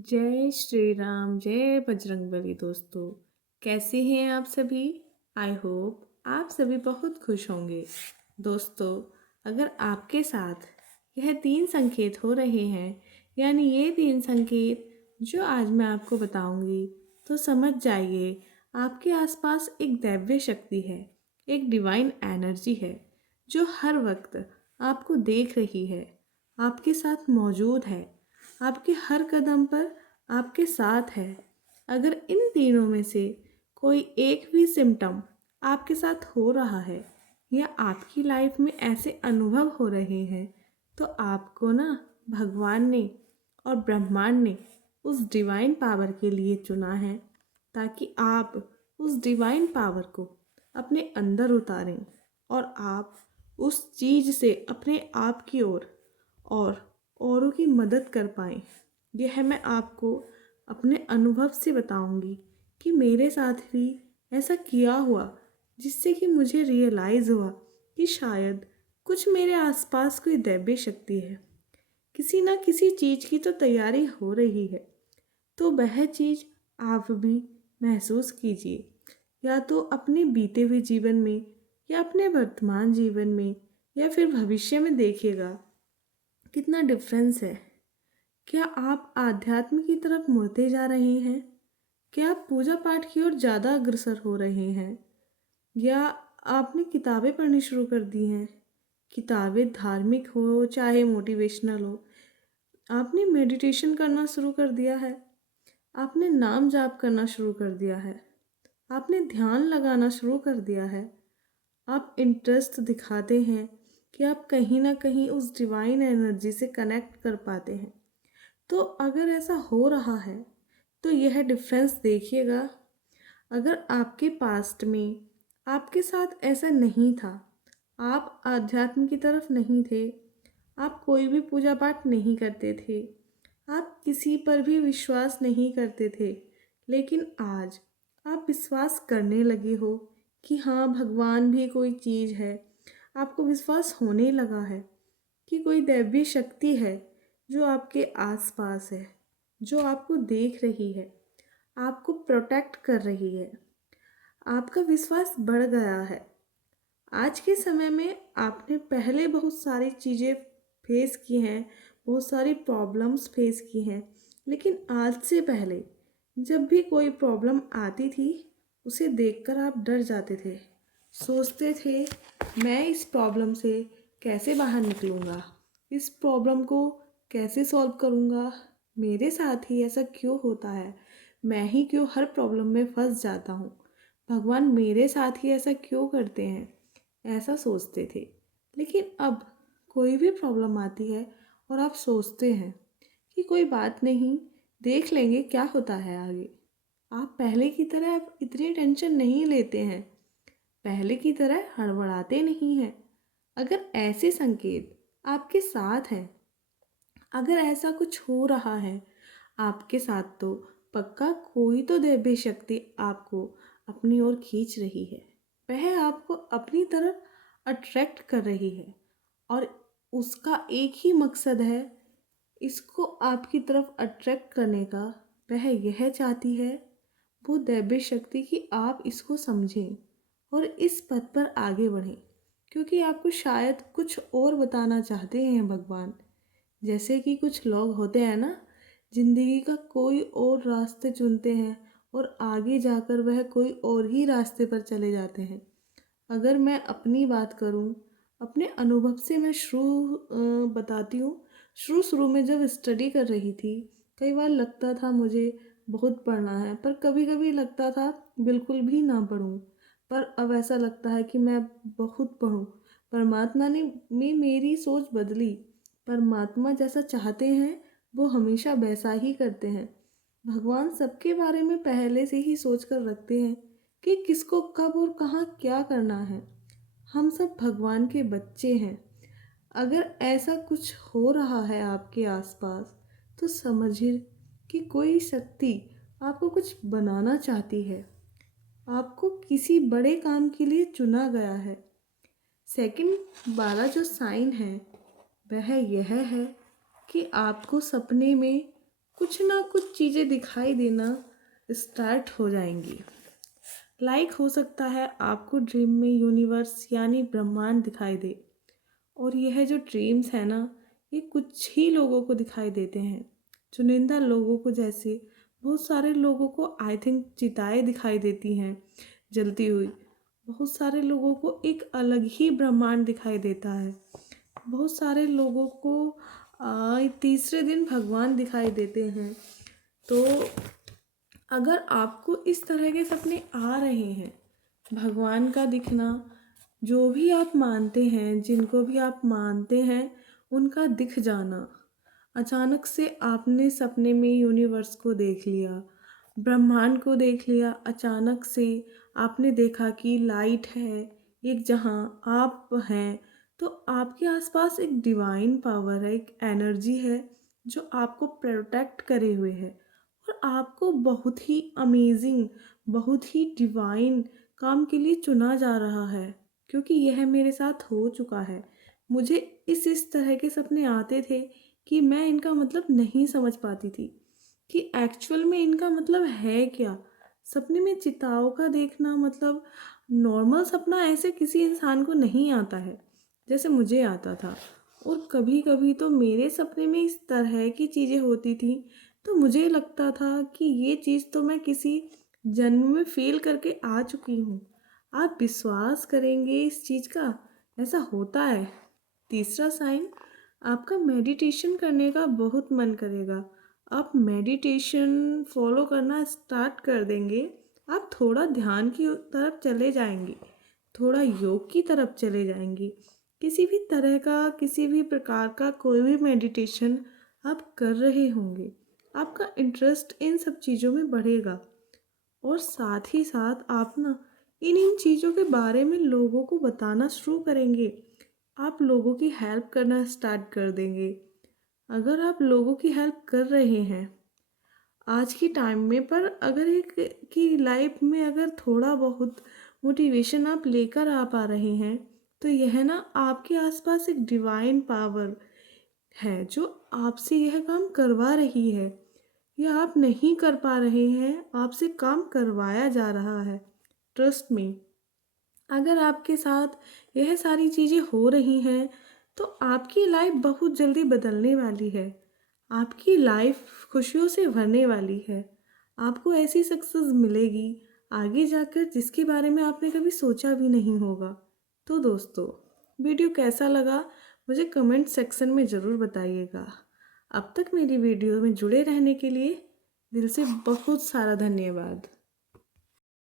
जय श्री राम, जय बजरंगबली। दोस्तों, कैसे हैं आप सभी? आई होप आप सभी बहुत खुश होंगे। दोस्तों, अगर आपके साथ यह 3 संकेत हो रहे हैं, यानी ये 3 संकेत जो आज मैं आपको बताऊंगी, तो समझ जाइए आपके आसपास एक दैवीय शक्ति है, एक डिवाइन एनर्जी है जो हर वक्त आपको देख रही है, आपके साथ मौजूद है, आपके हर कदम पर आपके साथ है। अगर इन तीनों में से कोई एक भी सिम्टम आपके साथ हो रहा है या आपकी लाइफ में ऐसे अनुभव हो रहे हैं, तो आपको ना भगवान ने और ब्रह्मांड ने उस डिवाइन पावर के लिए चुना है, ताकि आप उस डिवाइन पावर को अपने अंदर उतारें और आप उस चीज़ से अपने आप की ओर और औरों की मदद कर पाएँ। यह मैं आपको अपने अनुभव से बताऊंगी कि मेरे साथ भी ऐसा किया हुआ, जिससे कि मुझे रियलाइज़ हुआ कि शायद कुछ मेरे आसपास कोई दैवीय शक्ति है। किसी ना किसी चीज़ की तो तैयारी हो रही है, तो वह चीज़ आप भी महसूस कीजिए, या तो अपने बीते हुए जीवन में या अपने वर्तमान जीवन में या फिर भविष्य में। देखिएगा कितना डिफरेंस है। क्या आप आध्यात्म की तरफ मुड़ते जा रहे हैं? क्या आप पूजा पाठ की ओर ज़्यादा अग्रसर हो रहे हैं? या आपने किताबें पढ़नी शुरू कर दी हैं? किताबें धार्मिक हो चाहे मोटिवेशनल हो, आपने मेडिटेशन करना शुरू कर दिया है, आपने नाम जाप करना शुरू कर दिया है, आपने ध्यान लगाना शुरू कर दिया है, आप इंटरेस्ट दिखाते हैं कि आप कहीं ना कहीं उस डिवाइन एनर्जी से कनेक्ट कर पाते हैं। तो अगर ऐसा हो रहा है, तो यह डिफरेंस देखिएगा। अगर आपके पास्ट में आपके साथ ऐसा नहीं था, आप आध्यात्म की तरफ नहीं थे, आप कोई भी पूजा पाठ नहीं करते थे, आप किसी पर भी विश्वास नहीं करते थे, लेकिन आज आप विश्वास करने लगे हो कि हाँ, भगवान भी कोई चीज़ है। आपको विश्वास होने लगा है कि कोई दैवीय शक्ति है जो आपके आसपास है, जो आपको देख रही है, आपको प्रोटेक्ट कर रही है। आपका विश्वास बढ़ गया है। आज के समय में आपने पहले बहुत सारी चीज़ें फेस की हैं, बहुत सारी प्रॉब्लम्स फेस की हैं, लेकिन आज से पहले जब भी कोई प्रॉब्लम आती थी, उसे देखकर आप डर जाते थे। सोचते थे, मैं इस प्रॉब्लम से कैसे बाहर निकलूँगा, इस प्रॉब्लम को कैसे सॉल्व करूँगा, मेरे साथ ही ऐसा क्यों होता है, मैं ही क्यों हर प्रॉब्लम में फंस जाता हूँ, भगवान मेरे साथ ही ऐसा क्यों करते हैं, ऐसा सोचते थे। लेकिन अब कोई भी प्रॉब्लम आती है और आप सोचते हैं कि कोई बात नहीं, देख लेंगे क्या होता है आगे। आप पहले की तरह अब इतनी टेंशन नहीं लेते हैं, पहले की तरह हड़बड़ाते नहीं हैं। अगर ऐसे संकेत आपके साथ हैं, अगर ऐसा कुछ हो रहा है आपके साथ, तो पक्का कोई तो दैवीय शक्ति आपको अपनी ओर खींच रही है। वह आपको अपनी तरफ अट्रैक्ट कर रही है और उसका एक ही मकसद है, इसको आपकी तरफ अट्रैक्ट करने का। वह यह चाहती है, वो दैवीय शक्ति, कि आप इसको समझें और इस पथ पर आगे बढ़ें, क्योंकि आपको शायद कुछ और बताना चाहते हैं भगवान। जैसे कि कुछ लोग होते हैं ना, जिंदगी का कोई और रास्ते चुनते हैं और आगे जाकर वह कोई और ही रास्ते पर चले जाते हैं। अगर मैं अपनी बात करूं, अपने अनुभव से मैं बताती हूँ। शुरू शुरू में जब स्टडी कर रही थी, कई बार लगता था मुझे बहुत पढ़ना है, पर कभी कभी लगता था बिल्कुल भी ना पढूं। पर अब ऐसा लगता है कि मैं बहुत पढूं। परमात्मा ने में मेरी सोच बदली। परमात्मा जैसा चाहते हैं, वो हमेशा वैसा ही करते हैं। भगवान सबके बारे में पहले से ही सोच कर रखते हैं कि किसको कब और कहाँ क्या करना है। हम सब भगवान के बच्चे हैं। अगर ऐसा कुछ हो रहा है आपके आसपास, तो समझिए कि कोई शक्ति आपको कुछ बनाना चाहती है, आपको किसी बड़े काम के लिए चुना गया है। सेकंड वाला जो साइन है, वह यह है कि आपको सपने में कुछ ना कुछ चीज़ें दिखाई देना स्टार्ट हो जाएंगी। लाइक हो सकता है आपको ड्रीम में यूनिवर्स यानी ब्रह्मांड दिखाई दे, और यह जो ड्रीम्स है ना, ये कुछ ही लोगों को दिखाई देते हैं। चुनिंदा लोगों को, जैसे बहुत सारे लोगों को आई थिंक चिताएं दिखाई देती हैं जलती हुई। बहुत सारे लोगों को एक अलग ही ब्रह्मांड दिखाई देता है। बहुत सारे लोगों को तीसरे दिन भगवान दिखाई देते हैं। तो अगर आपको इस तरह के सपने आ रहे हैं, भगवान का दिखना, जो भी आप मानते हैं, जिनको भी आप मानते हैं, उनका दिख जाना, अचानक से आपने सपने में यूनिवर्स को देख लिया, ब्रह्मांड को देख लिया, अचानक से आपने देखा कि लाइट है, एक जहां आप हैं, तो आपके आसपास एक डिवाइन पावर है, एक एनर्जी है जो आपको प्रोटेक्ट करे हुए है, और आपको बहुत ही अमेजिंग, बहुत ही डिवाइन काम के लिए चुना जा रहा है। क्योंकि यह मेरे साथ हो चुका है। मुझे इस तरह के सपने आते थे कि मैं इनका मतलब नहीं समझ पाती थी कि एक्चुअल में इनका मतलब है क्या। सपने में चिताओं का देखना मतलब नॉर्मल सपना ऐसे किसी इंसान को नहीं आता है जैसे मुझे आता था। और कभी कभी तो मेरे सपने में इस तरह की चीज़ें होती थी, तो मुझे लगता था कि ये चीज़ तो मैं किसी जन्म में फील करके आ चुकी हूँ। आप विश्वास करेंगे इस चीज़ का, ऐसा होता है। तीसरा साइन, आपका मेडिटेशन करने का बहुत मन करेगा। आप मेडिटेशन फॉलो करना स्टार्ट कर देंगे। आप थोड़ा ध्यान की तरफ चले जाएंगे, थोड़ा योग की तरफ चले जाएंगे। किसी भी तरह का, किसी भी प्रकार का कोई भी मेडिटेशन आप कर रहे होंगे, आपका इंटरेस्ट इन सब चीज़ों में बढ़ेगा। और साथ ही साथ आप ना इन चीज़ों के बारे में लोगों को बताना शुरू करेंगे। आप लोगों की हेल्प करना स्टार्ट कर देंगे। अगर आप लोगों की हेल्प कर रहे हैं आज की टाइम में, पर अगर एक की लाइफ में अगर थोड़ा बहुत मोटिवेशन आप लेकर आ पा रहे हैं, तो यह ना आपके आसपास एक डिवाइन पावर है जो आपसे यह काम करवा रही है। यह आप नहीं कर पा रहे हैं, आपसे काम करवाया जा रहा है। ट्रस्ट में, अगर आपके साथ यह सारी चीज़ें हो रही हैं, तो आपकी लाइफ बहुत जल्दी बदलने वाली है। आपकी लाइफ खुशियों से भरने वाली है। आपको ऐसी सक्सेस मिलेगी आगे जाकर जिसके बारे में आपने कभी सोचा भी नहीं होगा। तो दोस्तों, वीडियो कैसा लगा मुझे कमेंट सेक्शन में ज़रूर बताइएगा। अब तक मेरी वीडियो में जुड़े रहने के लिए दिल से बहुत सारा धन्यवाद।